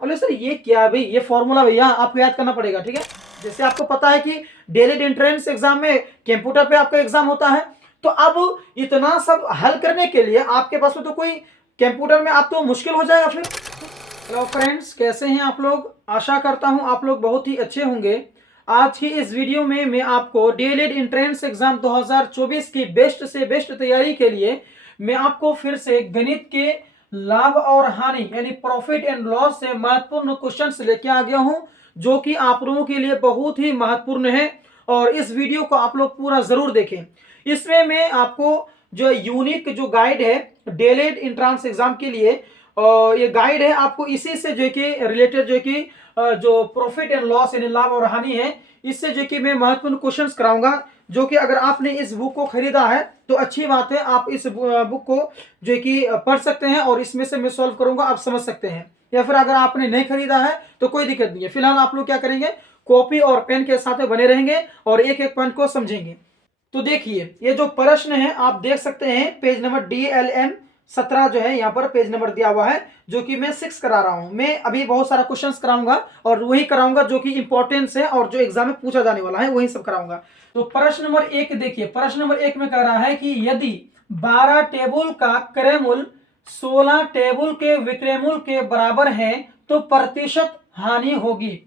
बोले सर ये क्या है भाई, ये फॉर्मूला भैया आपको याद करना पड़ेगा, ठीक है। जैसे आपको पता है कि डेली एंट्रेंस एग्जाम में कंप्यूटर पे आपका एग्जाम होता है, तो अब इतना सब हल करने के लिए आपके पास में तो कोई कंप्यूटर में आप तो मुश्किल हो जाएगा फिर। हेलो फ्रेंड्स, कैसे हैं आप लोग? आशा करता हूं आप लोग बहुत ही अच्छे होंगे। आज की इस वीडियो में मैं आपको डीएलएड एंट्रेंस एग्जाम 2024 की बेस्ट से बेस्ट तैयारी के लिए मैं आपको फिर से गणित के लाभ और हानि यानी प्रॉफिट एंड लॉस से महत्वपूर्ण क्वेश्चंस लेके आ गया हूं, जो कि आप लोगों के लिए बहुत ही महत्वपूर्ण है। और इस वीडियो को आप लोग पूरा जरूर देखें। इसमें मैं आपको जो यूनिक जो गाइड है डीएलएड एंट्रेंस एग्जाम के लिए, और ये गाइड है आपको इसी से जो कि रिलेटेड जो कि जो प्रॉफिट एंड लॉस यानी लाभ और हानि है, इससे जो कि मैं महत्वपूर्ण क्वेश्चंस कराऊंगा। जो कि अगर आपने इस बुक को खरीदा है तो अच्छी बात है, आप इस बुक को जो कि पढ़ सकते हैं और इसमें से मैं सॉल्व करूंगा, आप समझ सकते हैं। या फिर अगर आपने नहीं खरीदा है तो कोई दिक्कत नहीं है, फिलहाल आप लोग क्या करेंगे, कॉपी और पेन के साथ बने रहेंगे और एक एक पॉइंट को समझेंगे। तो देखिए ये जो प्रश्न है आप देख सकते हैं, पेज नंबर DLM 17 जो है यहाँ पर पेज नंबर दिया हुआ है, जो कि मैं 6 करा रहा हूं। मैं अभी बहुत सारा क्वेश्चंस कराऊंगा और वही कराऊंगा जो कि इंपॉर्टेंस है और जो एग्जाम में पूछा जाने वाला है वही सब कराऊंगा। तो प्रश्न नंबर 1 देखिए, प्रश्न नंबर 1 में कह रहा है कि यदि 12 टेबल का क्रयमूल्य 16 टेबल के विक्रयमूल्य के बराबर है तो प्रतिशत हानि होगी।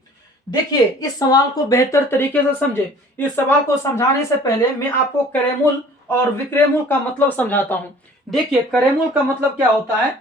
देखिए इस सवाल को बेहतर तरीके से समझे। इस सवाल को समझाने से पहले मैं आपको क्रयमूल्य और विक्रयमूल्य का मतलब समझाता हूं। देखिए क्रयमूल्य का मतलब क्या होता है,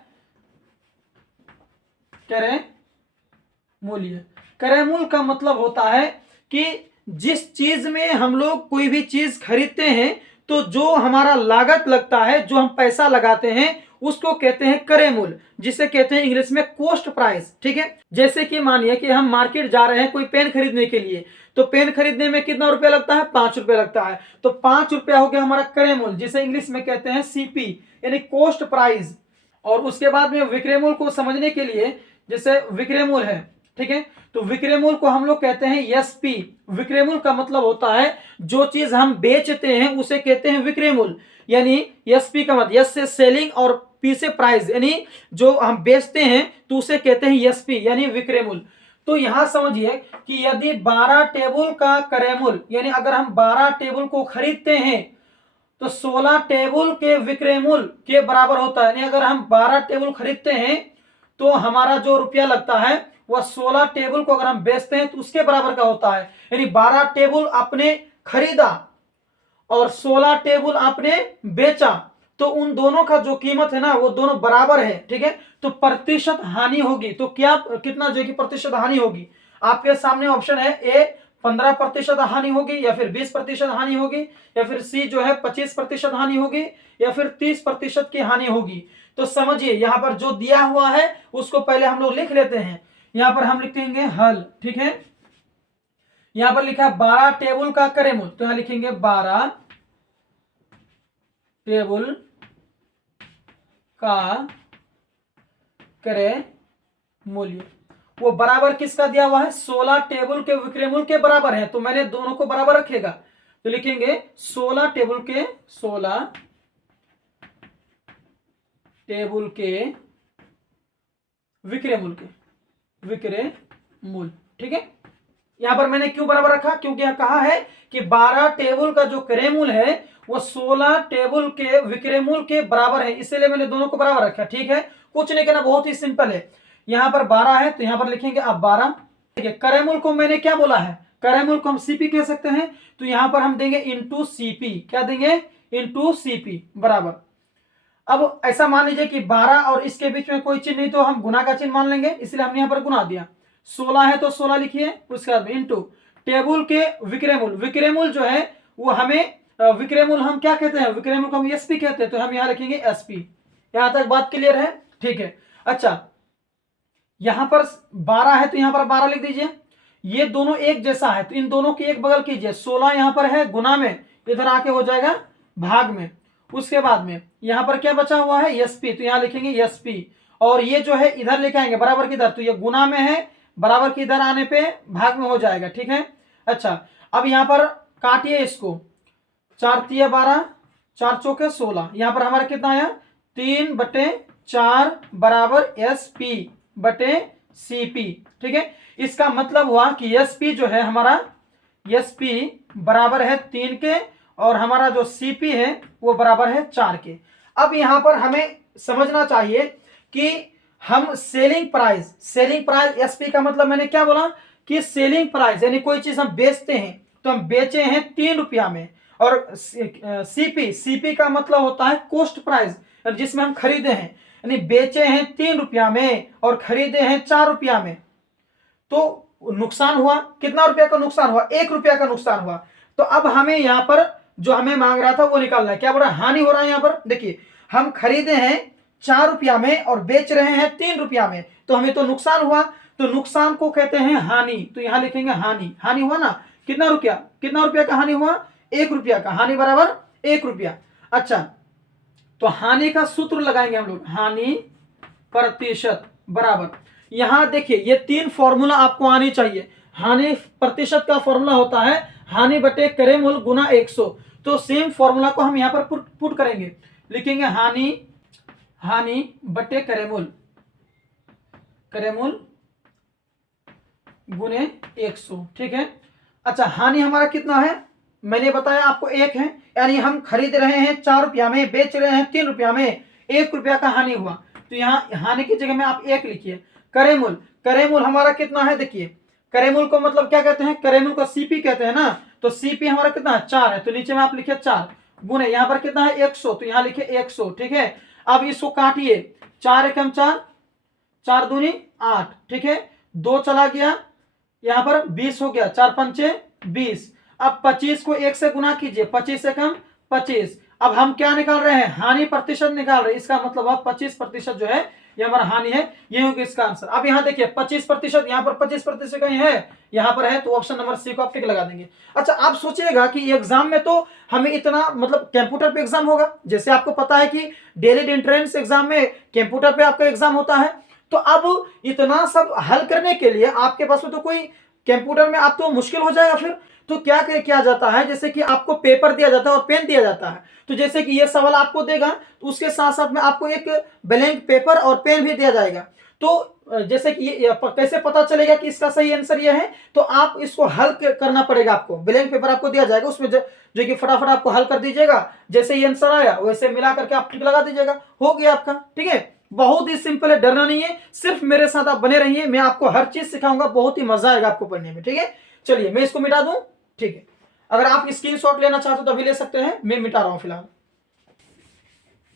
क्रयमूल्य, क्रयमूल्य का मतलब होता है कि जिस चीज में हम लोग कोई भी चीज खरीदते हैं तो जो हमारा लागत लगता है, जो हम पैसा लगाते हैं, उसको कहते हैं क्रय मूल्य, जिसे कहते हैं इंग्लिश में कॉस्ट प्राइस, ठीक है। जैसे कि मानिए कि हम मार्केट जा रहे हैं कोई पेन खरीदने के लिए, तो पेन खरीदने में कितना रुपया लगता है, 5 रुपया लगता है, तो 5 रुपया हो गया हमारा क्रय मूल्य, जिसे इंग्लिश में कहते हैं CP यानी कॉस्ट प्राइस। और उसके बाद में विक्रय मूल्य को समझने के लिए, जैसे विक्रय मूल्य है, ठीक है, तो विक्रय मूल्य को हम लोग कहते हैं SP। विक्रय मूल्य का मतलब होता है जो चीज हम बेचते हैं उसे कहते हैं विक्रय मूल्य, यानी SP का मतलब S से सेलिंग और P से प्राइस, यानी जो हम बेचते हैं तो उसे कहते हैं SP यानी विक्रय मूल्य। तो यहां समझिए कि यदि 12 टेबल का क्रय मूल्य, यानी अगर हम 12 टेबल को खरीदते हैं तो 16 टेबल के विक्रय मूल्य के बराबर होता है। यानी अगर हम 12 टेबल खरीदते हैं तो हमारा जो रुपया लगता है वह 16 टेबल को अगर हम बेचते हैं तो उसके बराबर का होता है। यानी 12 टेबल आपने खरीदा और 16 टेबल आपने बेचा, तो उन दोनों का जो कीमत है ना वो दोनों बराबर है, ठीक है। तो प्रतिशत हानि होगी, तो क्या कितना जो कि प्रतिशत हानि होगी, आपके सामने ऑप्शन है ए 15% हानि होगी, या फिर 20% हानि होगी, या फिर सी जो है 25% हानि होगी, या फिर 30% की हानि होगी। तो समझिए यहां पर जो दिया हुआ है उसको पहले हम लोग लिख लेते हैं। यहां पर हम लिखेंगे हल, ठीक है। यहां पर लिखा है 12 टेबल का क्रय मूल्य, तो यहां लिखेंगे 12 टेबल का क्रय मूल्य, वो बराबर किसका दिया हुआ है, 16 टेबल के विक्रय मूल्य के बराबर है, तो मैंने दोनों को बराबर रखेगा, तो लिखेंगे 16 टेबल के विक्रय मूल्य, ठीक है। यहां पर मैंने क्यों बराबर रखा, क्योंकि यहां कहा है कि 12 टेबल का जो क्रय मूल्य है वो 16 टेबल के विक्रय मूल्य के बराबर है, इसलिए मैंने दोनों को बराबर रखा, ठीक है। कुछ नहीं करना, बहुत ही सिंपल है। यहां पर 12 है तो यहां पर लिखेंगे अब 12, ठीक है। क्रय मूल्य को मैंने क्या बोला है, क्रय मूल्य को हम CP कह सकते हैं, तो यहां पर हम देंगे इंटू CP, क्या देंगे, इंटू CP बराबर। अब ऐसा मान लीजिए कि 12 और इसके बीच में कोई चिन्ह नहीं, तो हम गुना का चिन्ह मान लेंगे, इसलिए हमने यहां पर गुना दिया। 16 है तो 16 लिखिए, उसके बाद इंटू टेबल के विक्रय मूल्य, विक्रय मूल्य जो है वो हमें विक्रय मूल्य हम क्या कहते हैं, विक्रय मूल्य को हम SP कहते हैं, तो हम यहां लिखेंगे SP। यहां तक बात क्लियर है, ठीक है। अच्छा यहां पर 12 है तो यहां पर 12 लिख दीजिए, ये दोनों एक जैसा है तो इन दोनों की एक बगल कीजिए, 16 यहां पर है गुना में, इधर आके हो जाएगा भाग में। उसके बाद में यहां पर क्या बचा हुआ है, SP, तो यहां लिखेंगे SP, और ये जो है इधर लेके आएंगे बराबर की इधर, तो ये गुना में है, बराबर की इधर आने पे भाग में हो जाएगा, ठीक है। अच्छा अब यहां पर काटिए इसको, 4 तिया 12, 4 चौके 16, यहां पर हमारा कितना आया 3/4 बराबर SP/16, सीपी, ठीक है। इसका मतलब हुआ कि एसपी जो है हमारा, एसपी बराबर है 3 के और हमारा जो सीपी है वो बराबर है 4 के। अब यहां पर हमें समझना चाहिए कि हम सेलिंग प्राइस एसपी का मतलब मैंने क्या बोला कि सेलिंग प्राइस यानी कोई चीज हम बेचते हैं तो हम बेचे हैं 3 रुपया में, और सीपी का मतलब होता है कॉस्ट प्राइस जिसमें हम खरीदे हैं, यानी बेचे हैं 3 रुपया में और खरीदे हैं 4 रुपया में। तो नुकसान हुआ, कितना रुपया का नुकसान हुआ, 1 रुपया का नुकसान हुआ। तो अब हमें यहाँ पर जो हमें मांग रहा था वो निकालना है, क्या बोल रहा है, हानि हो रहा है। यहाँ पर देखिए हम खरीदे हैं 4 रुपया में और बेच रहे हैं 3 रुपया में, तो हमें तो नुकसान हुआ, तो नुकसान को कहते हैं हानि। तो यहां लिखेंगे हानि, हानि हुआ ना, कितना रुपया का हानि हुआ, 1 रुपया का, हानि बराबर 1 रुपया। अच्छा, तो हानि का सूत्र लगाएंगे हम लोग, हानि प्रतिशत बराबर, यहां देखिए ये 3 फॉर्मूला आपको आनी चाहिए। हानि प्रतिशत का फॉर्मूला होता है हानि बटे करे मूल गुना 100। तो सेम फॉर्मूला को हम यहां पर पुट करेंगे, लिखेंगे हानि बटे करेमूल गुने 100, ठीक है। अच्छा, हानि हमारा कितना है, मैंने बताया आपको 1 है, यानी हम खरीद रहे हैं 4 रुपया में, बेच रहे हैं 3 रुपया में, 1 रुपया का हानि हुआ। तो यहाँ हानि की जगह में आप 1 लिखिए। करेमूल हमारा कितना है, देखिए करेमूल को मतलब क्या कहते हैं, करेमूल को सीपी कहते हैं ना, तो सीपी हमारा कितना है, 4 है, तो नीचे में आप लिखिए 4 गुने यहाँ पर कितना है 100, तो यहाँ लिखिए 100, ठीक है। अब इसको काटिए, 4 एकम 4, 4 दूनी 8, ठीक है, 2 चला गया, यहाँ पर 20 हो गया, 4 पंचे 20। अब 25 को 1 से गुना कीजिए, 25 एकम 25। अब हम क्या निकाल रहे हैं, हानि प्रतिशत निकाल रहे हैं, इसका मतलब अब 25% जो है ये हमारा हानि है, ये होगा इसका आंसर। अब यहाँ देखिए 25%, यहाँ पर 25% कहीं है, यहाँ पर है, तो ऑप्शन नंबर सी को आप टिक लगा देंगे। अच्छा, आप सोचिएगा कि एग्जाम में तो हमें इतना मतलब कंप्यूटर पे एग्जाम होगा, जैसे आपको पता है कि डेली एंट्रेंस एग्जाम में कंप्यूटर पे आपका एग्जाम होता है, तो अब इतना सब हल करने के लिए आपके पास में तो कोई कंप्यूटर में आप तो मुश्किल हो जाएगा फिर। तो क्या किया जाता है, जैसे कि आपको पेपर दिया जाता है और पेन दिया जाता है, तो जैसे कि ये सवाल आपको देगा तो उसके साथ साथ में आपको एक ब्लैंक पेपर और पेन भी दिया जाएगा। तो जैसे कि ये कैसे पता चलेगा कि इसका सही आंसर ये है, तो आप इसको हल करना पड़ेगा आपको। ब्लैंक पेपर आपको दिया जाएगा, उसमें जो कि फटाफट आपको हल कर दीजिएगा, जैसे ये आंसर आया वैसे मिला करके आप टिक लगा दीजिएगा, हो गया आपका, ठीक है। बहुत ही सिंपल है, डरना नहीं है, सिर्फ मेरे साथ आप बने रहिए, मैं आपको हर चीज सिखाऊंगा, बहुत ही मजा आएगा आपको पढ़ने में, ठीक है। चलिए मैं इसको मिटा दूं, ठीक है। अगर आप स्क्रीनशॉट लेना चाहते हो तो अभी ले सकते हैं, मैं मिटा रहा हूं फिलहाल।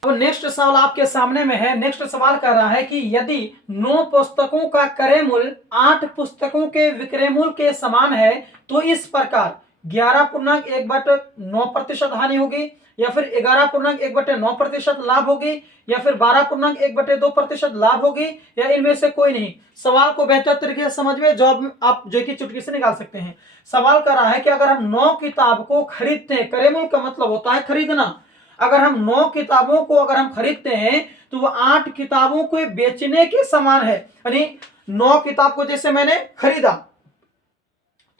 अब नेक्स्ट सवाल आपके सामने में है। नेक्स्ट सवाल कह रहा है कि यदि 9 पुस्तकों का क्रय मूल्य 8 पुस्तकों के विक्रय मूल्य के समान है तो इस प्रकार 11.1/9% हानि होगी, या फिर 11.1/9% लाभ होगी, या फिर 12.1/2% लाभ होगी, या इनमें से कोई नहीं। सवाल को बेहतर तरीके से समझ में जवाब आप जो कि चुटकी से निकाल सकते हैं। सवाल कर रहा है कि अगर हम 9 किताब को खरीदते हैं, क्रय मूल्य का मतलब होता है खरीदना, अगर हम 9 किताबों को अगर हम खरीदते हैं तो वो 8 किताबों को बेचने के समान है। यानी 9 किताब को जैसे मैंने खरीदा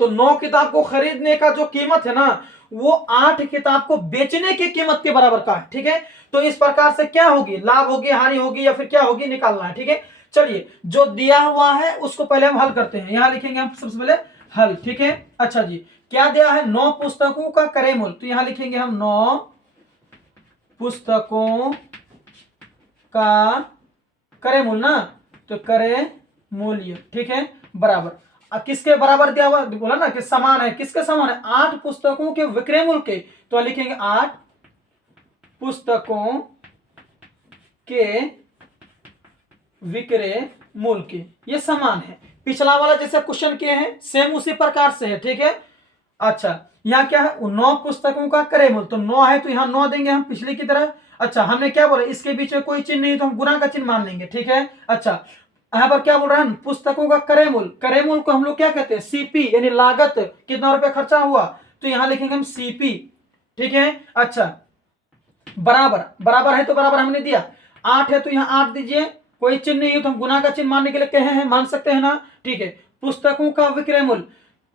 तो 9 किताब को खरीदने का जो कीमत है ना वो 8 किताब को बेचने की कीमत के बराबर का है, ठीक है। तो इस प्रकार से क्या होगी, लाभ होगी, हानि होगी, या फिर क्या होगी, निकालना है, ठीक है। चलिए जो दिया हुआ है उसको पहले हम हल करते हैं। यहां लिखेंगे हम सबसे पहले हल, ठीक है। अच्छा जी, क्या दिया है, 9 पुस्तकों का क्रय मूल्य, तो यहां लिखेंगे हम 9 पुस्तकों का क्रय मूल्य ना, तो क्रय मूल्य, ठीक है, बराबर। किसके बराबर दिया हुआ, बोला ना कि समान है, किसके समान है, 8 पुस्तकों के विक्रय मूल्य के, तो लिखेंगे 8 पुस्तकों के विक्रय मूल्य के, ये समान है। पिछला वाला जैसे क्वेश्चन किए हैं सेम उसी प्रकार से है, ठीक है। अच्छा, यहाँ क्या है, 9 पुस्तकों का क्रय मूल्य, तो 9 है तो यहाँ 9 देंगे हम पिछले की तरह। अच्छा, हमने क्या बोला, इसके बीच में कोई चिन्ह नहीं तो हम गुना का चिन्ह मान लेंगे, ठीक है। अच्छा, यहाँ पर क्या बोल रहा है, पुस्तकों का क्रय मूल्य को हम लोग क्या कहते हैं, सीपी, यानी लागत, कितना रुपया खर्चा हुआ, तो यहाँ लिखेंगे हम सीपी, ठीक है। अच्छा, बराबर है तो बराबर हमने दिया, 8 है तो यहाँ 8 दीजिए, कोई चिन्ह नहीं है तो हम गुना का चिन्ह मानने के लिए कहे हैं, मान सकते हैं ना, ठीक है। पुस्तकों का विक्रय मूल्य,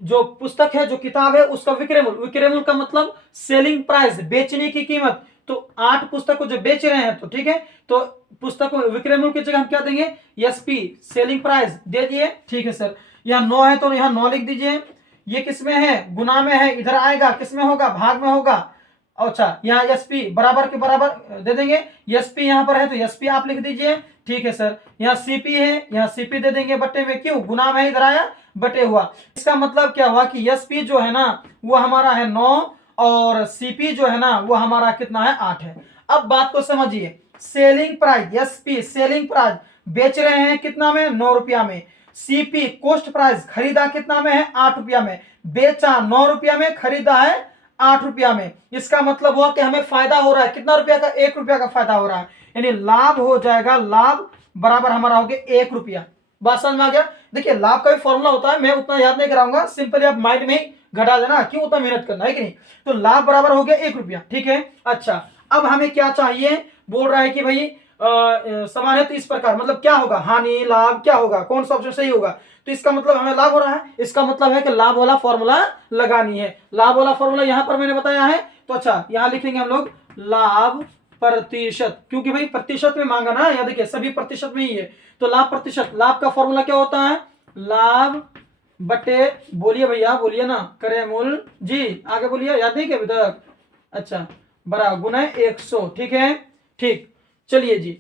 जो पुस्तक है, जो किताब है, उसका विक्रय मूल्य का मतलब सेलिंग प्राइस, बेचने की कीमत, तो 8 पुस्तक को जो बेच रहे हैं, तो ठीक है, तो पुस्तक को विक्रय मूल्य की जगह हम क्या देंगे, एसपी सेलिंग प्राइस दे दिए। ठीक है सर, यहाँ 9 है तो यहाँ 9 लिख दीजिए। ये किसमें है, गुना में है, इधर आएगा किसमें होगा, भाग में होगा। अच्छा, यहाँ एसपी बराबर के बराबर दे देंगे, एसपी यहाँ पर है तो एसपी आप लिख दीजिए। ठीक है सर, यहाँ सीपी है, यहाँ सीपी दे देंगे बट्टे में, क्यों, गुना में इधर आया बटे हुआ। इसका मतलब क्या हुआ कि एसपी जो है ना वो हमारा है 9 और सीपी जो है ना वो हमारा कितना है, 8 है। अब बात को समझिए, selling price, SP selling price बेच रहे हैं कितना में, 9 रुपया में। सीपी कॉस्ट प्राइस खरीदा कितना में है, 8 रुपया में। बेचा 9 रुपया में, खरीदा है 8 रुपया में। इसका मतलब हुआ कि हमें फायदा हो रहा है कितना रुपया का, 1 रुपया का फायदा हो रहा है, यानी लाभ हो जाएगा, लाभ बराबर हमारा हो गया 1 रुपया। बात समझ में आ गया। देखिए लाभ का भी फॉर्मूला होता है, मैं उतना याद नहीं कराऊंगा, सिंपली आप माइंड में ही घटा देना, क्यों उतना मेहनत करना है कि नहीं। तो लाभ बराबर हो गया 1 रुपया। ठीक है, अच्छा अब हमें क्या चाहिए, बोल रहा है कि भाई समान है तो इस प्रकार, मतलब क्या होगा, हानि लाभ क्या होगा, कौन सा ऑप्शन सही होगा। तो इसका मतलब हमें लाभ हो रहा है, इसका मतलब है कि लाभ वाला फॉर्मूला लगानी है। लाभ वाला फॉर्मूला यहां पर मैंने बताया है, तो अच्छा यहां लिखेंगे हम लोग लाभ प्रतिशत, क्योंकि भाई प्रतिशत में मांगा ना, याद देखिए सभी प्रतिशत में ही है, तो लाभ प्रतिशत। लाभ का फॉर्मूला क्या होता है, लाभ बटे, बोलिए भैया बोलिए ना, करे मूल जी, आगे बोलिए, याद नहीं क्या अभी तक, अच्छा बड़ा गुना 100। ठीक है, ठीक, चलिए जी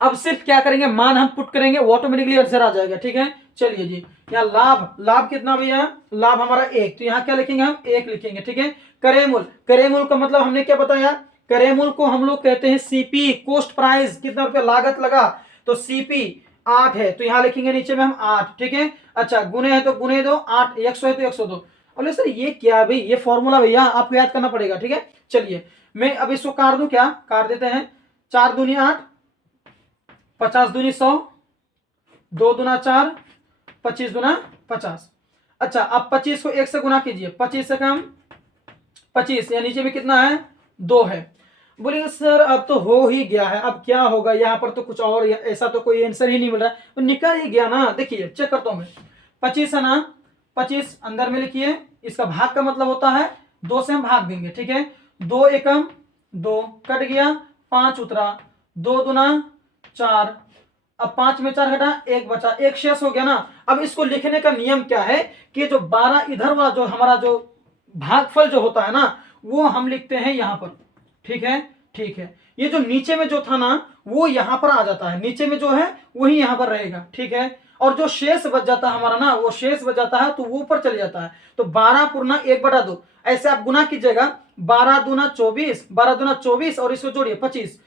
अब सिर्फ क्या करेंगे, मान हम पुट करेंगे, वो ऑटोमेटिकली आंसर आ जाएगा। ठीक है, चलिए जी, यहाँ लाभ, लाभ कितना भैया, लाभ हमारा 1, तो यहाँ क्या लिखेंगे हम, 1 लिखेंगे। ठीक है, करेमूल, करेमूल का मतलब हमने क्या बताया, करेमूल को हम लोग कहते हैं सीपी कॉस्ट प्राइस, कितना रुपया लागत लगा, तो सीपी 8 है, तो यहाँ लिखेंगे नीचे में हम 8। ठीक है, अच्छा गुने है तो गुने दो, 8 100 है तो 102। बोले सर ये क्या भाई, ये फॉर्मूला भैया आपको याद करना पड़ेगा। ठीक है, चलिए मैं अब इसको काट दूं, क्या काट देते हैं, 4 दूनी 8, 50 दूनी 100, 2 दूना 4, 25 दूना 50। अच्छा अब 25 को 1 से गुना कीजिए, 25 से कम 25, या नीचे में कितना है, 2 है। बोलिए सर अब तो हो ही गया है, अब क्या होगा, यहाँ पर तो कुछ और ऐसा तो कोई आंसर ही नहीं मिल रहा है, तो निकल ही गया ना। देखिए चेक करता हूं मैं, 25 है ना, 25 अंदर में लिखिए, इसका भाग का मतलब होता है 2 से हम भाग देंगे। ठीक है, 2 एकम 2 कट गया, 5 उतरा, 2 दूना 4, अब 5 में 4 घटा 1 बचा, 1 शेष हो गया ना। अब इसको लिखने का नियम क्या है कि जो 12 इधर वाला जो हमारा जो भागफल जो होता है ना वो हम लिखते हैं यहां पर। ठीक है, ठीक है, ये जो नीचे में जो था ना वो यहां पर आ जाता है, नीचे में जो है वही यहां पर रहेगा। ठीक है, और जो शेष बच जाता है हमारा ना, वो शेष बच जाता है तो वो ऊपर चले जाता है, तो 12 पूर्णा 1/2, ऐसे आप गुना कीजिएगा, 12 दूना 24, 12 दूना 24 और इसको जोड़िए 25,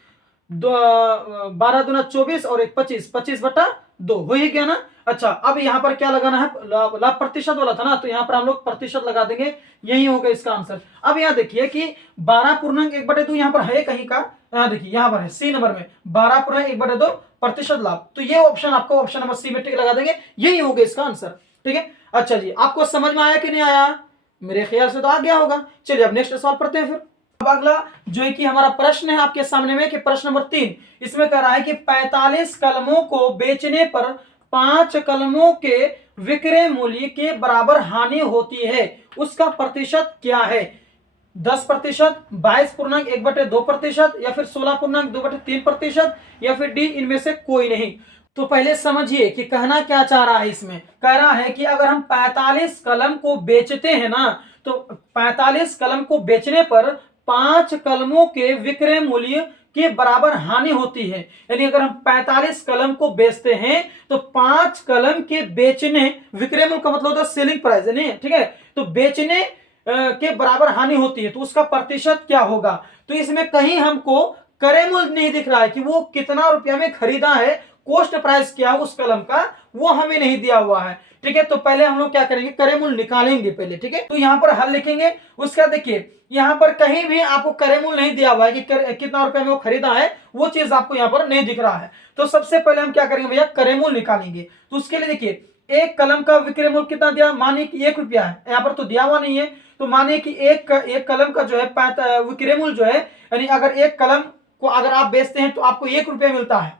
12 दूना 24 और 1 25, 25/2 हो ही गया ना। अच्छा अब यहाँ पर क्या लगाना है, लाभ प्रतिशत वाला था ना, तो यहाँ पर हम लोग प्रतिशत लगा देंगे, यही होगा इसका आंसर। अब यहाँ देखिए कि 12 पूर्णांक 1/2 यहाँ पर है कहीं का, यहाँ देखिए यहाँ पर है सी नंबर में 12 पूर्णांक 1/2 प्रतिशत लाभ, तो ये ऑप्शन आपको ऑप्शन नंबर सी में टिक लगा देंगे, यही होगा इसका आंसर। ठीक है, अच्छा जी आपको समझ में आया कि नहीं आया, मेरे ख्याल से तो आ गया होगा। चलिए अब नेक्स्ट सवाल पढ़ते हैं फिर। अब अगला जो है कि हमारा प्रश्न है आपके सामने में कि प्रश्न नंबर 3, इसमें कह रहा है कि 45 कलमों को बेचने पर 5 कलमों के विक्रय मूल्य के बराबर हानि होती है, उसका प्रतिशत क्या है, 10%, 22.1/2%, या फिर 16.2/3%, या फिर डी इनमें से कोई नहीं। तो पहले समझिए कि कहना क्या चाह रहा है, इसमें कह रहा है कि अगर हम 45 कलम को बेचते हैं ना, तो 45 कलम को बेचने पर 5 कलमों के विक्रय मूल्य के बराबर हानि होती है, यानी अगर हम 45 कलम को बेचते हैं तो 5 कलम के बेचने, विक्रय मूल्य का मतलब होता है सेलिंग प्राइस, नहीं ठीक है, तो बेचने के बराबर हानि होती है, तो उसका प्रतिशत क्या होगा। तो इसमें कहीं हमको क्रय मूल्य नहीं दिख रहा है कि वो कितना रुपया में खरीदा है, कॉस्ट प्राइस क्या उस कलम का वो हमें नहीं दिया हुआ है। ठीक है, तो पहले हम लोग क्या करेंगे, क्रय मूल्य निकालेंगे पहले। ठीक है, तो यहां पर हल लिखेंगे, उसका देखिए यहां पर कहीं भी आपको क्रय मूल्य नहीं दिया हुआ है कि कितना रुपया में वो खरीदा है, वो चीज आपको यहां पर नहीं दिख रहा है। तो सबसे पहले हम क्या करेंगे भैया, क्रय मूल्य निकालेंगे। तो उसके लिए देखिए एक कलम का विक्रय मूल्य कितना दिया, मानिए कि 1 रुपया है, यहाँ पर तो दिया हुआ नहीं है, तो मानिए कि एक कलम का जो है विक्रय मूल्य जो है, यानी अगर एक कलम को अगर आप बेचते हैं तो आपको 1 रुपया मिलता है,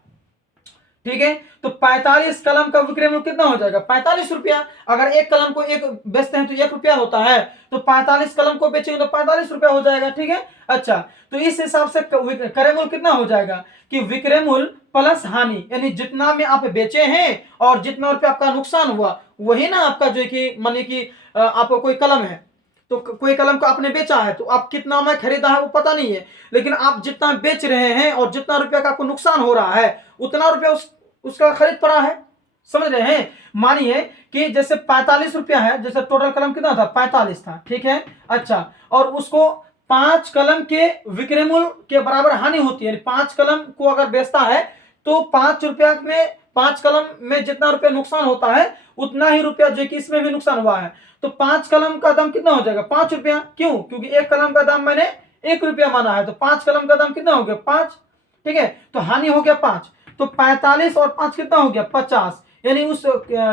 ठीक है। तो 45 कलम का विक्रय मूल्य कितना हो जाएगा? 45 रुपया। अगर एक कलम को एक बेचते हैं तो 1 रुपया होता है, तो 45 कलम को बेचेंगे तो 45 रुपया हो जाएगा। ठीक है। अच्छा, तो इस हिसाब से क्रय मूल्य कितना हो जाएगा कि विक्रय मूल्य प्लस हानि, यानी जितना में आप बेचे हैं और जितना रुपया आपका नुकसान हुआ वही ना आपका जो है कि मानिए कि आपको कोई कलम है, तो कोई कलम को आपने बेचा है तो आप कितना में खरीदा है वो पता नहीं है, लेकिन आप जितना बेच रहे हैं और जितना रुपया का आपको नुकसान हो रहा है उतना रुपया उसका खरीद पड़ा है। समझ रहे हैं? मानिए कि जैसे 45 रुपया है, जैसे टोटल कलम कितना था? 45 था। ठीक है। अच्छा, और उसको 5 कलम के विक्रय मूल्य के बराबर हानि होती है, 5 कलम को अगर बेचता है तो 5 रुपया में 5 कलम में जितना रुपया नुकसान होता है उतना ही रुपया जो कि इसमें भी नुकसान हुआ है, तो 5 कलम का दाम कितना हो जाएगा? 5 रुपया। क्यों? क्योंकि एक कलम का दाम मैंने 1 रुपया माना है, तो 5 कलम का दाम कितना हो गया? 5। ठीक है। तो हानि हो गया 5, तो 45 और 5 कितना हो गया? 50। यानी उस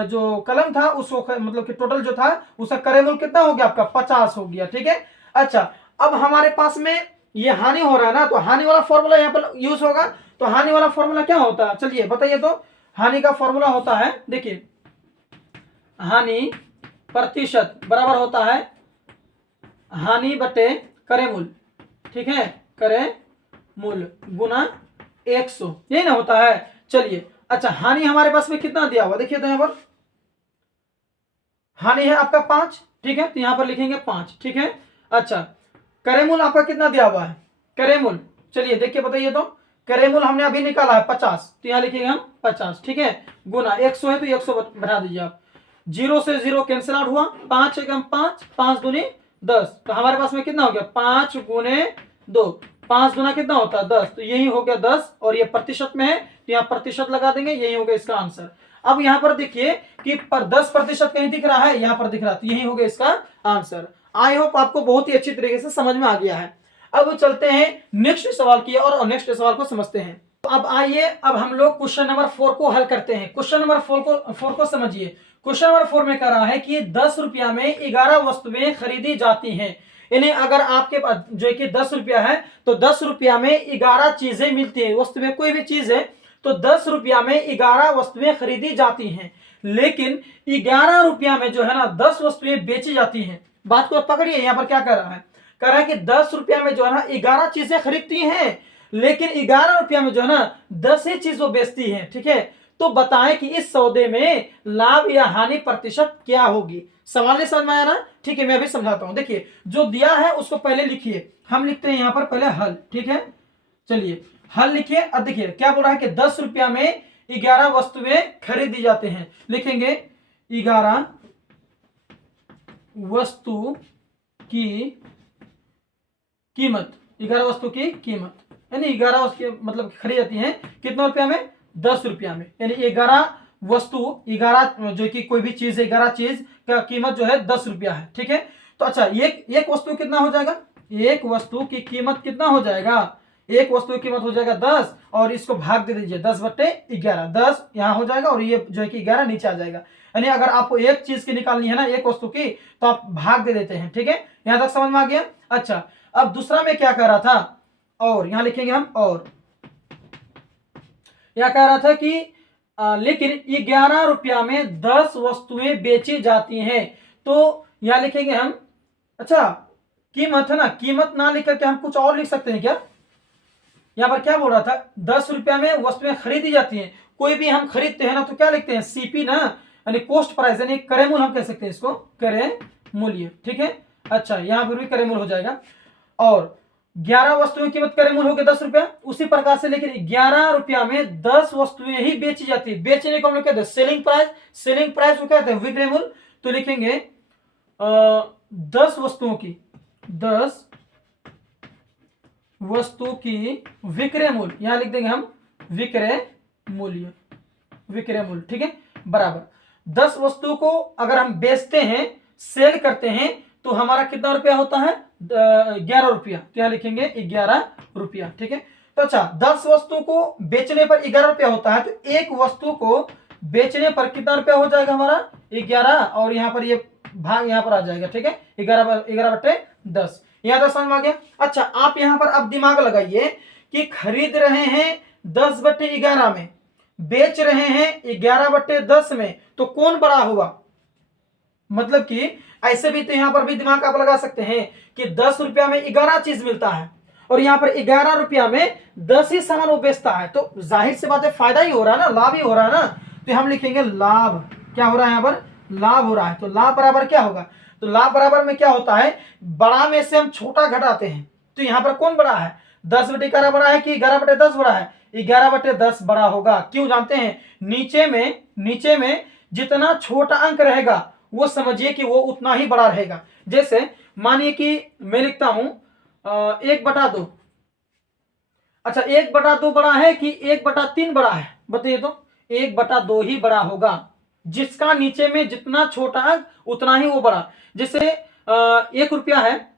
जो कलम था उसको मतलब कि टोटल जो था उसका क्रय मूल्य कितना हो गया आपका? 50 हो गया। ठीक है। अच्छा, अब हमारे पास में ये हानि हो रहा है ना, तो हानि वाला फॉर्मूला यहाँ पर यूज होगा। तो हानि वाला फॉर्मूला क्या होता है? चलिए बताइए। तो हानि का फॉर्मूला होता है, देखिए, हानि प्रतिशत बराबर होता है हानि बटे क्रय मूल्य। ठीक है। क्रय मूल्य गुना 100, यही ना होता है। चलिए, अच्छा, हानि हमारे पास में कितना दिया हुआ देखिए, तो यहां पर हानि है आपका 5। ठीक है, तो यहां पर लिखेंगे 5। ठीक है। अच्छा, क्रय मूल्य आपका कितना दिया हुआ है? क्रय मूल्य, चलिए देखिए बताइए। तो क्रय मूल्य हमने अभी निकाला है 50, तो यहां लिखेंगे हम 50। ठीक है। गुना 100 है तो 100 बढ़ा दीजिए आप, 0 से 0 कैंसिल आउट हुआ, 5 एकम 5, 5 दूनी 10, तो हमारे पास में कितना हो गया? 5 गुने 2, 5 गुना कितना होता है? 10, तो यही हो गया 10, और ये प्रतिशत में है तो यहाँ प्रतिशत लगा देंगे, यही हो गया इसका आंसर। अब यहाँ पर देखिए कि पर 10% कहीं दिख रहा है, यहाँ पर दिख रहा है, तो यही हो गया इसका आंसर। आई होप आपको बहुत ही अच्छी तरीके से समझ में आ गया है। अब चलते हैं नेक्स्ट सवाल की और नेक्स्ट सवाल को समझते हैं। तो अब आइए, अब हम लोग क्वेश्चन नंबर 4 को हल करते हैं। क्वेश्चन नंबर 4 को समझिए। क्वेश्चन नंबर 4 में कह रहा है कि 10 रुपया में 11 वस्तुएं खरीदी जाती हैं, यानी अगर आपके पास जो है कि 10 रुपया है तो 10 रुपया में 11 चीजें मिलती है, वस्तु में कोई भी चीज है तो 10 रुपया में 11 वस्तुएं खरीदी जाती हैं, लेकिन 11 रुपया में जो है ना 10 वस्तुएं बेची जाती हैं। बात को पकड़िए, यहां पर क्या कर रहा है? कह रहा है कि 10 रुपया में जो है ना 11 चीजें खरीदती हैं, लेकिन 11 रुपया में जो है ना 10 ही चीज वो बेचती है। ठीक है। तो बताएं कि इस सौदे में लाभ या हानि प्रतिशत क्या होगी? सवाल नहीं समझ में आया ना? ठीक है, मैं अभी समझाता हूं। देखिए, जो दिया है उसको पहले लिखिए, हम लिखते हैं यहां पर पहले हल। ठीक है। चलिए हल लिखिए। अब देखिए क्या बोल रहा है कि 10 रुपया में 11 वस्तुएं खरीदी जाते हैं, लिखेंगे 11 वस्तु की कीमत, 11 वस्तु की कीमत, यानी 11 वस्तु मतलब खरीदी जाती हैं कितने रुपया में? 10 रुपया में, यानी 11 वस्तु, 11 जो कि कोई भी चीज है, 11 चीज का कीमत जो है 10 रुपया है। ठीक है। तो अच्छा, एक वस्तु कितना हो जाएगा? एक वस्तु की कीमत कितना हो जाएगा? एक वस्तु की कीमत हो जाएगा 10, और इसको भाग दे दीजिए 10 बटे 11, 10 यहां हो जाएगा और ये जो है कि 11 नीचे आ जाएगा। यानी अगर आपको एक चीज की निकालनी है ना, एक वस्तु की, तो आप भाग दे देते हैं। ठीक है, यहां तक समझ में आ गया? अच्छा, अब दूसरा में क्या कह रहा था? और यहां लिखेंगे हम, और यह कह रहा था कि लेकिन 11 रुपया में 10 वस्तुएं बेची जाती हैं, तो यहां लिखेंगे हम, अच्छा कीमत है ना, कीमत ना लिख करके हम कुछ और लिख सकते हैं क्या? यहां पर क्या बोल रहा था? 10 रुपया में वस्तुएं खरीदी जाती हैं, कोई भी हम खरीदते हैं ना तो क्या लिखते हैं? सीपी ना, यानी कॉस्ट प्राइस, यानी क्रय मूल्य हम कह सकते हैं इसको, क्रय मूल्य। ठीक है। अच्छा, यहां पर भी क्रय मूल्य हो जाएगा, और 11 वस्तुओं की कीमत क्रय मूल्य हो गया 10 रुपया। उसी प्रकार से लेकिन 11 रुपया में 10 वस्तुएं ही बेची जाती है, बेचने को हम लोग कहते हैं सेलिंग प्राइस, सेलिंग प्राइस को कहते हैं विक्रय मूल्य। तो लिखेंगे 10 वस्तुओं की, 10 वस्तु की विक्रय मूल्य, यहां लिख देंगे हम विक्रय मूल्य, विक्रय मूल्य। ठीक है, बराबर 10 वस्तु को अगर हम बेचते हैं, सेल करते हैं, तो हमारा कितना रुपया होता है? 11 रुपया। तो यहां लिखेंगे 11 रुपया। ठीक है। तो अच्छा, 10 वस्तु को बेचने पर 11 रुपया होता है, तो एक वस्तु को बेचने पर कितना रुपया हो जाएगा हमारा? 11, और यहां पर ये भाग यहां पर आ जाएगा। ठीक है, 11 बटे 10, यहां तक समझ में आ गया? अच्छा, आप यहां पर अब दिमाग लगाइए कि खरीद रहे हैं 10 बटे 11 में, बेच रहे हैं 11/10 में, तो कौन बड़ा हुआ? मतलब कि ऐसे भी तो यहां पर भी दिमाग आप लगा सकते हैं कि 10 रुपया में 11 चीज मिलता है और यहाँ पर 11 रुपया में 10 ही सामान वो बेचता है, तो जाहिर सी बात है फायदा ही हो रहा है ना, लाभ ही हो रहा है ना। तो हम लिखेंगे लाभ, क्या हो रहा है यहाँ पर? लाभ हो रहा है। तो लाभ बराबर क्या होगा? तो लाभ बराबर में क्या होता है, बड़ा में से हम छोटा घटाते हैं, तो यहाँ पर कौन बड़ा है? 10/11 बड़ा है कि 11/10 बड़ा है? 11/10 बड़ा होगा। क्यों जानते हैं? नीचे में जितना छोटा अंक रहेगा वो समझिए कि वो उतना ही बड़ा रहेगा। जैसे मानिए कि मैं लिखता हूं 1/2। अच्छा, 1/2 बड़ा है कि 1/3 बड़ा है? बताइए तो। 1/2 ही बड़ा होगा। जिसका नीचे में जितना छोटा अंक उतना ही वो बड़ा। जैसे 1 रुपया है,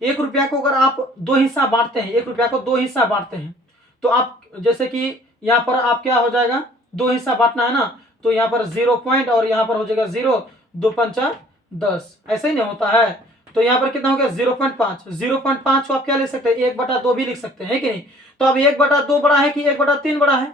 1 रुपया को अगर आप 2 हिस्सा बांटते हैं, 1 रुपया को 2 हिस्सा बांटते हैं, तो आप जैसे कि यहाँ पर आप क्या हो जाएगा, 2 हिस्सा बांटना है ना, तो यहाँ पर 0 पॉइंट और यहाँ पर हो जाएगा 0, 2 पंचा 10, ऐसे ही नहीं होता है। तो यहाँ पर कितना हो गया? 0.5। 0.5 को आप क्या लिख सकते हैं? 1/2 भी लिख सकते हैं कि नहीं? तो अब 1/2 बड़ा है कि 1/3 बड़ा है?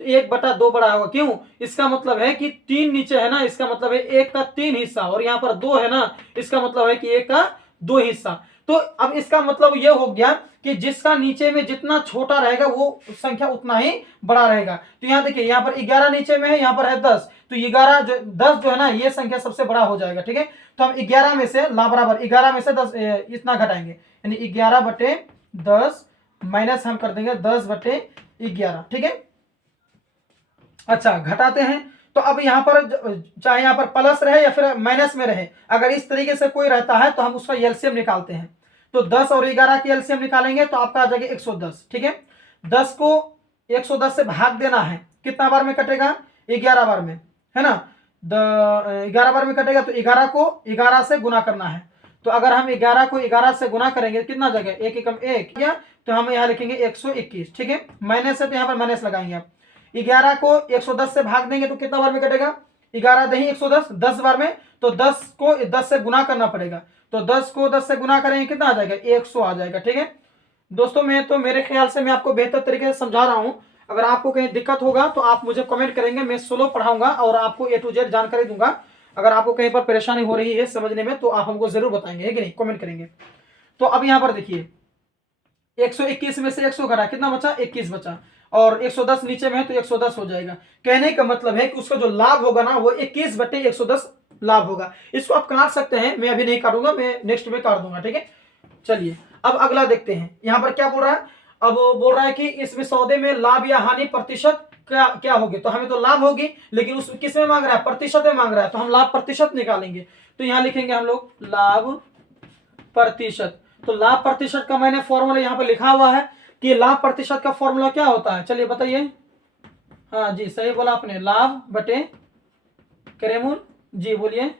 तो 1/2 बड़ा होगा। क्यों? इसका मतलब है कि 3 नीचे है ना, इसका मतलब है 1 का 3 हिस्सा, और यहाँ पर 2 है ना, इसका मतलब है कि 1 का 2 हिस्सा। तो अब इसका मतलब यह हो गया कि जिसका नीचे में जितना छोटा रहेगा वो संख्या उतना ही बड़ा रहेगा। तो यहाँ देखिए, यहाँ पर 11 नीचे में है, यहाँ पर है 10, तो 10 जो है ना, ये संख्या सबसे बड़ा हो जाएगा। ठीक है, तो हम 11 में से ला बराबर 11 में से 10 इतना घटाएंगे, यानी 11/10 माइनस हम कर देंगे 10/11। ठीक है, अच्छा घटाते हैं। तो अब यहाँ पर चाहे यहाँ पर प्लस रहे या फिर माइनस में रहे, अगर इस तरीके से कोई रहता है तो हम उसका एलसीएम निकालते हैं। तो 10 और 11 की एलसीएम निकालेंगे तो आपका आ जाएगा 110। ठीक है, 10 को 110 से भाग देना है, कितना बार में कटेगा? 11 बार में, है ना। 11 बार में कटेगा, तो 11 को 11 से गुना करना है। तो अगर हम 11 को 11 से गुना करेंगे कितना जगह? 1 एकम 1, या तो हम यहाँ लिखेंगे 121। ठीक है, माइनस है तो यहाँ पर माइनस लगाएंगे आप। 11 को 110 से भाग देंगे तो कितना बार में कटेगा? 11 दही 110, 10 बार में, तो 10 को 10 से गुना करना पड़ेगा। तो 10 को 10 से गुना करेंगे कितना आ जाएगा? 100 आ जाएगा। ठीक है दोस्तों, मेरे ख्याल से मैं आपको बेहतर तरीके से समझा रहा हूं। अगर आपको कहीं दिक्कत होगा तो आप मुझे कमेंट करेंगे, मैं स्लो पढ़ाऊंगा और आपको A to Z जानकारी दूंगा। अगर आपको कहीं पर परेशानी हो रही है समझने में तो आप हमको जरूर बताएंगे, है कि नहीं? कमेंट करेंगे। तो अब यहाँ पर देखिए, 121 में से 100 घटा, कितना बचा? 21 बचा, और 110 नीचे में है तो 110 हो जाएगा। कहने का मतलब है कि उसका जो लाभ होगा ना वो 21/110 लाभ होगा। इसको आप काट सकते हैं, मैं अभी नहीं काटूंगा, मैं नेक्स्ट में काट दूंगा। ठीक है, चलिए अब अगला देखते हैं। यहाँ पर क्या बोल रहा है? अब बोल रहा है कि इसमें सौदे में लाभ या हानि प्रतिशत क्या क्या होगी? तो हमें तो लाभ होगी, लेकिन उस किस में मांग रहा है? प्रतिशत में मांग रहा है, तो हम लाभ प्रतिशत निकालेंगे। तो यहाँ लिखेंगे हम लोग लाभ प्रतिशत। तो लाभ प्रतिशत का मैंने फॉर्मूला यहाँ पर लिखा हुआ है कि लाभ प्रतिशत का फॉर्मूला क्या होता है, चलिए बताइए। हाँ जी, सही बोला आपने, लाभ बटे करेमूल, जी बोलिए,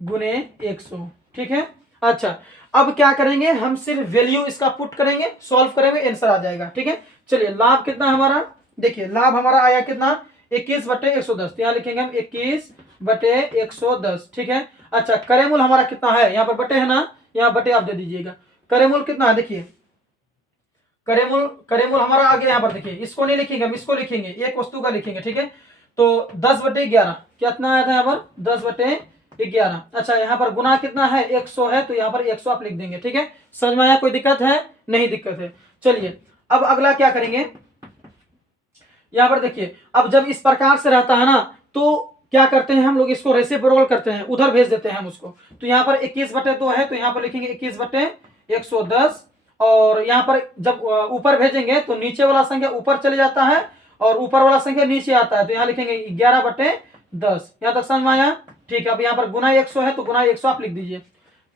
गुने 100। ठीक है, अच्छा अब क्या करेंगे? हम सिर्फ वैल्यू इसका पुट करेंगे, सॉल्व करेंगे, आंसर आ जाएगा। ठीक है, चलिए लाभ कितना हमारा, देखिए लाभ हमारा आया कितना? 21/110। तो यहाँ लिखेंगे हम 21/110। ठीक है, अच्छा करेमूल हमारा कितना है? यहाँ पर बटे है ना, यहाँ बटे आप दे दीजिएगा। करेमूल कितना है? देखिए करेमूल हमारा आगे यहाँ पर देखिए, इसको नहीं लिखेंगे हम, इसको लिखेंगे, एक वस्तु का लिखेंगे। ठीक है, तो 10/11 कितना आया था यहाँ पर? 10/11। अच्छा यहाँ पर गुना कितना है? 100 है, तो यहाँ पर 100 आप लिख देंगे। ठीक है, समझ में आया? कोई दिक्कत है? नहीं दिक्कत है। चलिए अब अगला क्या करेंगे? यहाँ पर देखिए, अब जब इस प्रकार से रहता है ना तो क्या करते हैं हम लोग? इसको रेसिप्रोकल करते हैं, उधर भेज देते हैं हम उसको। तो यहाँ पर 21/2 है, तो यहाँ पर लिखेंगे 21/110, और यहाँ पर जब ऊपर भेजेंगे तो नीचे वाला संख्या ऊपर चले जाता है और ऊपर वाला संख्या नीचे आता है, तो यहाँ लिखेंगे 11/10। यहाँ तक समझ में आया? ठीक है, अब यहाँ पर गुना 100 है तो गुना 100 आप लिख दीजिए।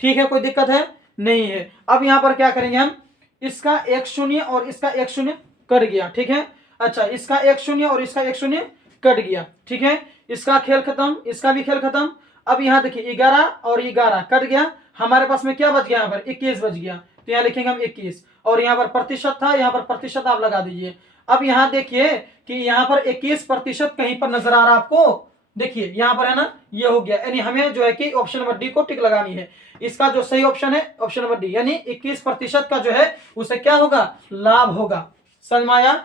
ठीक है, कोई दिक्कत है? नहीं है। अब यहाँ पर क्या करेंगे हम? इसका 1 और इसका 1 कट गया। ठीक है, अच्छा इसका 1 और इसका 1 कट गया। ठीक है, इसका खेल खत्म, इसका भी खेल खत्म। अब यहाँ देखिए 11 और 11 कट गया, हमारे पास में क्या बच गया? यहाँ पर 21 बच गया, तो यहाँ लिखेंगे हम 21, और यहाँ पर प्रतिशत था, यहाँ पर प्रतिशत आप लगा दीजिए। अब यहाँ देखिए कि यहाँ पर 21% कहीं पर नजर आ रहा है आपको? देखिए यहाँ पर है ना, ये हो गया, यानी हमें जो है कि ऑप्शन नंबर डी को टिक लगानी है। इसका जो सही ऑप्शन है ऑप्शन नंबर डी, यानी 21% का जो है उसे क्या होगा? लाभ होगा। समझ में आया?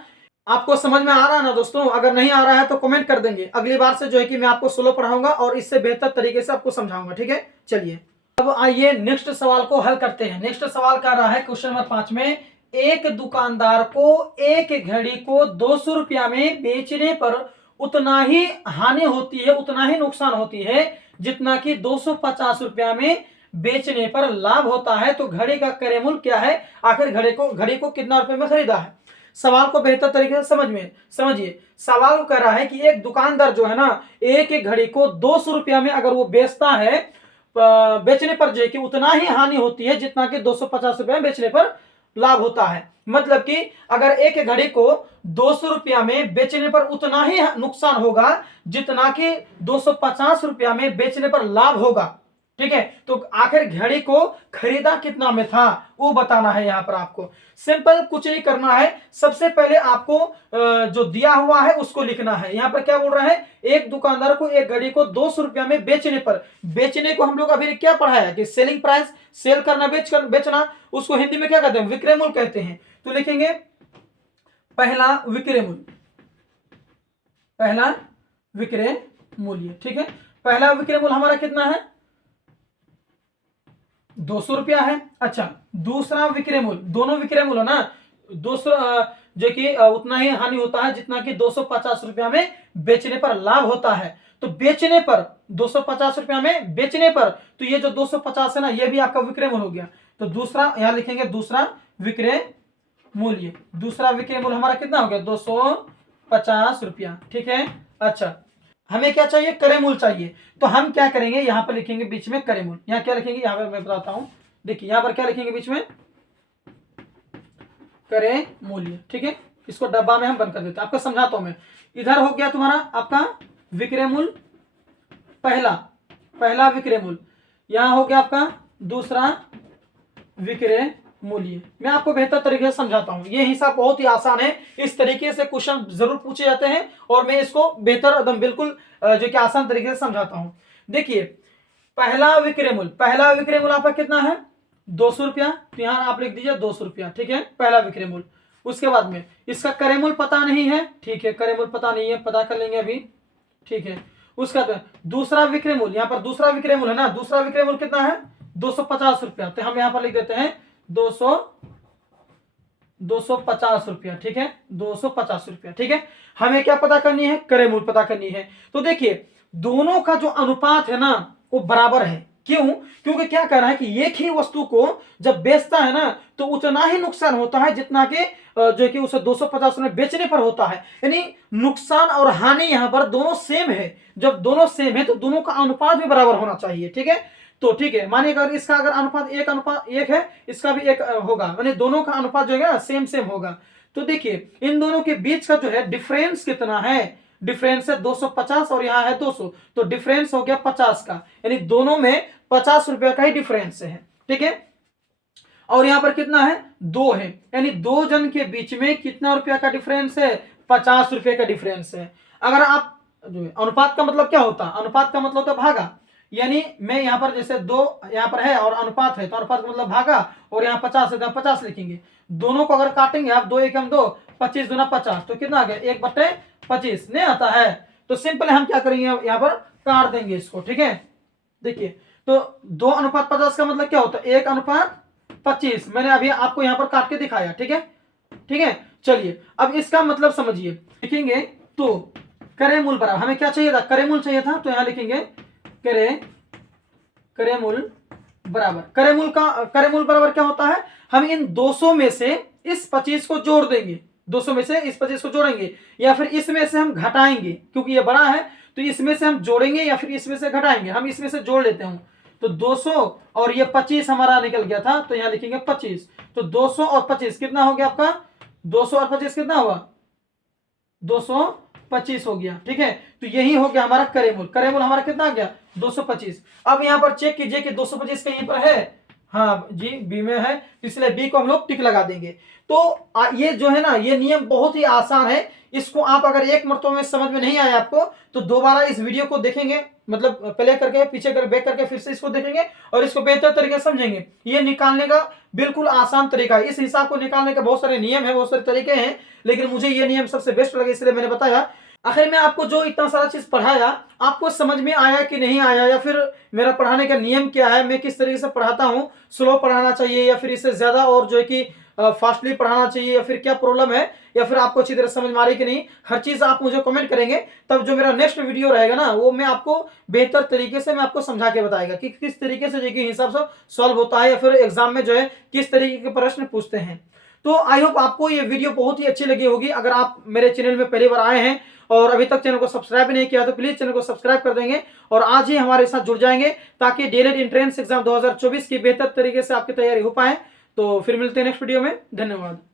आपको समझ में आ रहा है ना दोस्तों? अगर नहीं आ रहा है तो कमेंट कर देंगे, अगली बार से जो है कि मैं आपको स्लो पढ़ाऊंगा और इससे बेहतर तरीके से आपको समझाऊंगा, ठीक है। चलिए अब आइए नेक्स्ट सवाल को हल करते हैं। नेक्स्ट सवाल कर रहा है क्वेश्चन नंबर 5 में, एक दुकानदार को एक घड़ी को 200 रुपया में बेचने पर उतना ही हानि होती है, उतना ही नुकसान होती है जितना कि 250 रुपया में बेचने पर लाभ होता है। तो घड़ी का क्रय मूल्य क्या है? आखिर घड़ी को कितना रुपए में खरीदा है? सवाल को बेहतर तरीके से समझिए। सवाल कह रहा है कि एक दुकानदार जो है ना, एक एक घड़ी को 200 रुपया में अगर वो बेचता है, बेचने पर जो है कि उतना ही हानि होती है जितना कि 250 रुपया में बेचने पर लाभ होता है। मतलब कि अगर एक घड़ी को 200 रुपया में बेचने पर उतना ही नुकसान होगा जितना कि 250 रुपया में बेचने पर लाभ होगा, ठीक है। तो आखिर घड़ी को खरीदा कितना में था वो बताना है। यहां पर आपको सिंपल कुछ नहीं करना है, सबसे पहले आपको जो दिया हुआ है उसको लिखना है। यहां पर क्या बोल रहा है, एक दुकानदार को एक घड़ी को 200 रुपया में बेचने पर, बेचने को हम लोग अभी क्या पढ़ाया कि सेलिंग प्राइस, सेल करना, बेचना, उसको हिंदी में क्या कहते हैं? विक्रय मूल्य कहते हैं। तो लिखेंगे पहला विक्रय मूल्य, पहला विक्रय मूल्य, ठीक है। पहला विक्रय मूल्य हमारा कितना है? 200 रुपया है। अच्छा, दूसरा विक्रय मूल्य, दोनों विक्रय मूल्य ना, दूसरा जो कि उतना ही हानि होता है जितना कि 250 रुपया में बेचने पर लाभ होता है। तो बेचने पर 250 रुपया में बेचने पर, तो ये जो 250 है ना, ये भी आपका विक्रय मूल्य हो गया। तो दूसरा यहां लिखेंगे दूसरा विक्रय मूल्य। दूसरा विक्रय मूल्य हमारा कितना हो गया? 250 रुपया, ठीक है। अच्छा, हमें क्या चाहिए? क्रय मूल्य चाहिए। तो हम क्या करेंगे, यहां पर लिखेंगे बीच में क्रय मूल्य। यहां क्या लिखेंगे? यहां पर मैं बताता हूं, देखिए यहां पर क्या लिखेंगे बीच में? क्रय मूल्य, ठीक है। इसको डब्बा में हम बंद कर देते हैं, आपको समझाता हूं मैं। इधर हो गया तुम्हारा आपका विक्रय मूल्य, पहला विक्रय मूल्य। यहां हो गया आपका दूसरा विक्रय मूल्य। मैं आपको बेहतर तरीके से समझाता हूं, ये हिसाब बहुत ही आसान है, इस तरीके से क्वेश्चन जरूर पूछे जाते हैं और मैं इसको बेहतर एकदम बिल्कुल जो कि आसान तरीके से समझाता हूं। देखिए पहला विक्रय मूल्य आपका कितना है? 200 रुपया। तो यहां आप लिख दीजिए 200 रुपया, ठीक है, पहला विक्रय मूल्य। उसके बाद में इसका क्रय मूल्य पता नहीं है, ठीक है, क्रय मूल्य पता नहीं है, पता कर लेंगे अभी, ठीक है। उसका दूसरा विक्रय मूल्य, यहां पर दूसरा विक्रय मूल्य है ना, दूसरा विक्रय मूल्य कितना है? 250 रुपया। तो हम यहां पर लिख देते हैं 250 रुपया, ठीक है, 250 रुपया, ठीक है। हमें क्या पता करनी है? क्रय मूल्य पता करनी है। तो देखिए दोनों का जो अनुपात है ना वो बराबर है। क्यों? क्योंकि क्या कह रहा है कि एक ही वस्तु को जब बेचता है ना तो उतना ही नुकसान होता है जितना कि जो कि उसे 250 में बेचने पर होता है। यानी नुकसान और हानि यहां पर दोनों सेम है। जब दोनों सेम है तो दोनों का अनुपात भी बराबर होना चाहिए, ठीक है। तो ठीक है, मानिए अगर इसका अगर अनुपात एक है, इसका भी एक होगा, माने दोनों का अनुपात जो है ना सेम होगा। तो देखिए इन दोनों के बीच का जो है डिफरेंस कितना है? डिफरेंस है 250 और यहाँ है 200, तो डिफरेंस हो गया 50 का, यानी दोनों में 50 रुपया का ही डिफरेंस है, ठीक है। और यहाँ पर कितना है? 2 है, यानी दो जन के बीच में कितना रुपया का डिफरेंस है? 50 रुपये का डिफरेंस है। अगर आप अनुपात का मतलब क्या होता है? अनुपात का मतलब होता है भागा। यानी मैं यहाँ पर जैसे 2 यहाँ पर है और अनुपात है, तो अनुपात का मतलब भागा, और यहाँ 50 है तो 50 लिखेंगे। दोनों को अगर काटेंगे आप, 2 एकम 2, 25 दूना 50, तो कितना आ गया? 1/25 नहीं आता है। तो सिंपल हम क्या करेंगे, यहाँ पर काट देंगे इसको, ठीक है। देखिए तो 2:50 का मतलब क्या होता है? 1:25। मैंने अभी आपको यहाँ पर काट के दिखाया, ठीक है, ठीक है। चलिए अब इसका मतलब समझिए, लिखेंगे तो क्रय मूल्य बराबर, हमें क्या चाहिए था? क्रय मूल्य चाहिए था, तो यहाँ लिखेंगे क्रय मूल्य बराबर, क्रय मूल्य बराबर क्या होता है? हम इन 200 में से इस 25 को जोड़ देंगे, 200 में से इस 25 को जोड़ेंगे, या फिर इसमें से हम घटाएंगे, क्योंकि ये बड़ा है तो इसमें से हम जोड़ेंगे या फिर इसमें से घटाएंगे। हम इसमें से जोड़ लेते हैं, तो 200 और ये 25 हमारा निकल गया था, तो यहाँ लिखेंगे 25। तो 200 और 25 कितना हो गया आपका? 200 और 25 कितना हुआ? 225 हो गया, ठीक है। तो यही हो गया हमारा क्रय मूल्य। क्रय मूल्य हमारा कितना आ गया? 225। अब यहाँ पर चेक कीजिए कि 225 कहीं पर है, हाँ जी बी में है, इसलिए बी को हम लोग टिक लगा देंगे। तो ये जो है ना, ये नियम बहुत ही आसान है, इसको आप अगर एक मरतबा में समझ में नहीं आया आपको तो दोबारा इस वीडियो को देखेंगे, मतलब प्ले करके पीछे कर बैक करके फिर से इसको देखेंगे और इसको बेहतर तरीके से समझेंगे। ये निकालने का बिल्कुल आसान तरीका है। इस हिसाब को निकालने के बहुत सारे नियम है, बहुत सारे तरीके हैं, लेकिन मुझे ये नियम सबसे बेस्ट लगे इसलिए मैंने बताया। आखिर में आपको जो इतना सारा चीज पढ़ाया आपको समझ में आया कि नहीं आया, या फिर मेरा पढ़ाने का नियम क्या है, मैं किस तरीके से पढ़ाता हूँ, स्लो पढ़ाना चाहिए या फिर इससे ज्यादा और जो है कि फास्टली पढ़ाना चाहिए, या फिर क्या प्रॉब्लम है, या फिर आपको अच्छी तरह समझ में आ रही कि नहीं, हर चीज आप मुझे कमेंट करेंगे। तब जो मेरा नेक्स्ट वीडियो रहेगा ना वो मैं आपको बेहतर तरीके से मैं आपको समझा के बताएगा कि किस तरीके से जो कि हिसाब से सॉल्व होता है, या फिर एग्जाम में जो है किस तरीके के प्रश्न पूछते हैं। तो आई होप आपको ये वीडियो बहुत ही अच्छी लगी होगी। अगर आप मेरे चैनल में पहली बार आए हैं और अभी तक चैनल को सब्सक्राइब भी नहीं किया तो प्लीज चैनल को सब्सक्राइब कर देंगे और आज ही हमारे साथ जुड़ जाएंगे ताकि डीएलएड एंट्रेंस एग्जाम 2024 की बेहतर तरीके से आपकी तैयारी हो पाए। तो फिर मिलते हैं नेक्स्ट वीडियो में। धन्यवाद।